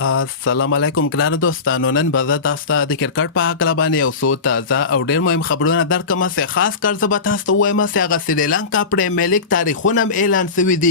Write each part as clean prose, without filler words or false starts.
السلام علیکم ګرانو دوستانو. نن به زه تاسو ته د کرکټ په هکله باندې یو څو تازه او ډېر مهم خبرونه درکړم چې خاص کر زه به تاسو ته ووایم چې هغه سریلانکا پریمیر لیګ تاریخونه هم اعلان شوي دي.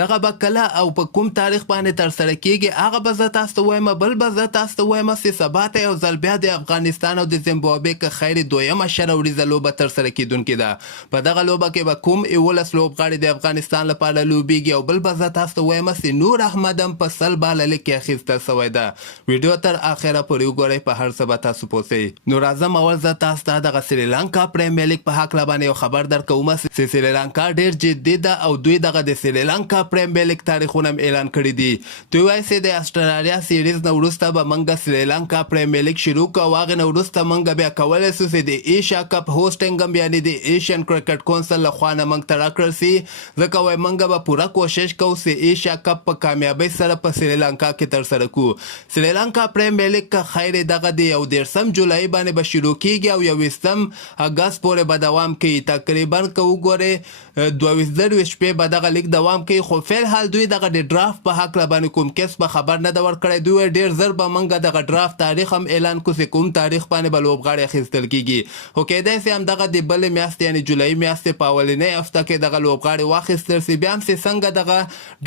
دغه به کله او په کوم تاریخ باندې ترسره کیږي هغه به زه تاسو ته ووایم. بل به زه تاسو ته ووایم چې سبا ته یو ځل بیا د افغانستان او د زیمبابوې که خیر دویمه شروریزه لوبه ترسره کیدونکې ده. په دغه لوبه کې به کوم 11 لوبغاړي د افغانستان لپاره لوبیږي او بل به زه تاسو ته ووایم چې نور احمد هم په سل باله لیګ کې اخیسته سوی ده. ویډیو تر اخره پورې وګورئ، په هر څه به تاسو پوه شئ. نو راځم اول زه تاسو ته دغه سریلانکا پریمیر لیګ په هکله باندې یو خبر درکوم چې سریلانکا ډېر جدي ده او دوی دغه د سریلانکا پریمیر لیګ تاریخونه هم اعلان کړي دي. دوی وایي چې د اسټرالیا سیریز نه وروسته به موږ سریلانکا پریمیر لیګ شروع کړو او هغې نه وروسته موږ بیا کولی شو چې د ایشیا کپ هوسټینګ هم یعنې د ایشین کرکټ کونسل لخوا نه موږ ته راکړل شي. ځکه وایي موږ به پوره کوشش کوو چې ایشیا کپ په کامیابۍ سره په سریلانکا کې ترسره کړو. سریلانکا پریمیر لیګ که خیر دغه د 11 جولای باندې به شروع کیږي او 21 اګست پورې به دوام کوي. تقریبا که وګورئ 22 شپې به دغه لیګ دوام کوي. خو فلحال دوی دغه د ډرافت په هکله باندې کوم کس به خبر نه ده ورکړی. دوی ډېر زر به موږ دغه ډرافت تاریخ هم اعلان کړو چې کوم تاریخ باندې به لوبغاړي اخیستل کیږي. خو کیدای شي همدغه د بلې میاشتې یعنې جولای میاشتې په اولنۍ هفته کې دغه لوبغاړي واخیستل شي. بیا هم چې څنګه دغه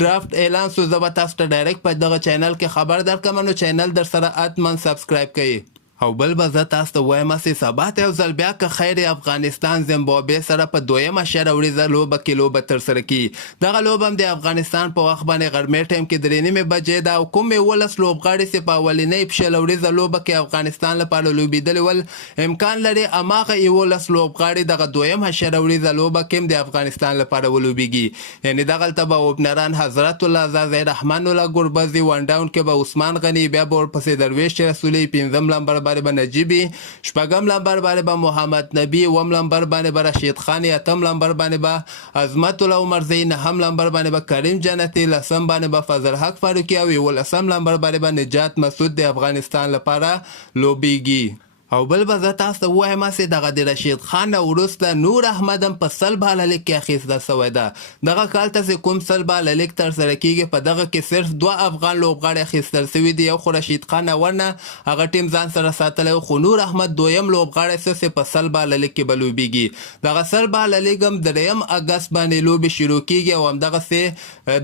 ډرافت اعلان شو زه به تاسو ته ډایرکټ په دغه چینل کې خبر درکړم. نو چینل در سره حتما سبسکرایب کړئ. او بل به زه تاسو ته وایم چې سبا ته یو ځل بیا که خیر افغانستان زیمبابوې سره په دویمه شروریزه لوبه کې لوبه ترسره کړي. دغه لوبه هم د افغانستان په وخت باندې غرمې ټایم کې 3:30 بجې ده او کوم 11 لوبغاړي چې په اولنۍ شروریزه لوبه کې افغانستان لپاره لوبېدلي ول امکان لري هماغه 11 لوبغاړي دغه دویمه شروریزه لوبه کې هم د افغانستان لپاره ولوبېږي. یعنې دغلته به اوپنران حضرت الله زازی رحمان الله ګربزي، ون ډاون کې به عثمان غني، بیا به ورپسې درویش رسولي، 5م لمبر باندې به نجیبي، 6م لمبر باندې به محمد نبی، 7م لمبر باندې به رشید خان، 8م لمبر باندې به عظمت الله عمرزی، 9م لمبر باندې به کریم جنتی، 10م باندې به فضل حق فاروقي او 11م لمبر باندې به نجات مسعود د افغانستان لپاره لوبیږي. او بل به زه تاسو ته ووایم چې دغه د رشید خان نه وروسته نور احمد هم په سل باله لیګ کې اخیسته سوی ده. دغه کال ته چې کوم سل باله لیګ ترسره کیږي په دغه کې صرف 2 افغان لوبغاړي اخیستل سوي دي. یو خو رشید خان ورنه هغه ټیم ځان سره ساتلی، خو نور احمد دویم لوبغاړی چې په سل باله لیګ کې به لوبیږي. دغه سل باله لیګ هم 3 اګست باندې لوبې شروع کیږي او همدغسې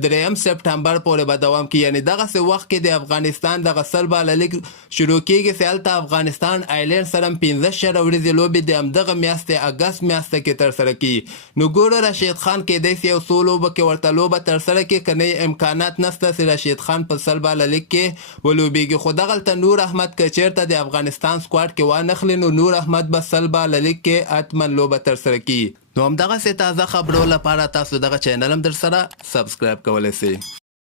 3 سپټمبر پورې به دوام کوي. یعنې دغسې وخت کې د افغانستان دغه سل باله لیګ شروع کیږي چې هلته افغانستان سره 15 شروریزې لوبې د همدغه میاشتې اګست میاشته کې ترسره کړي. نو ګوره رشید خان کیدای شي یو څو لوبه کې ورته لوبه ترسره کړي، که نه امکانات نشته چې رشید خان په سل باله لیګ کې ولوبېږي. خو دغلته نور احمد که چېرته د افغانستان سکواډ کې وانخلي نو نور احمد به سل باله لیګ کې حتما لوبه ترسره کړي. نو همدغسې تازه خبرو لپاره تاسو دغه چینل هم در سره سبسکرایب کولی شئ.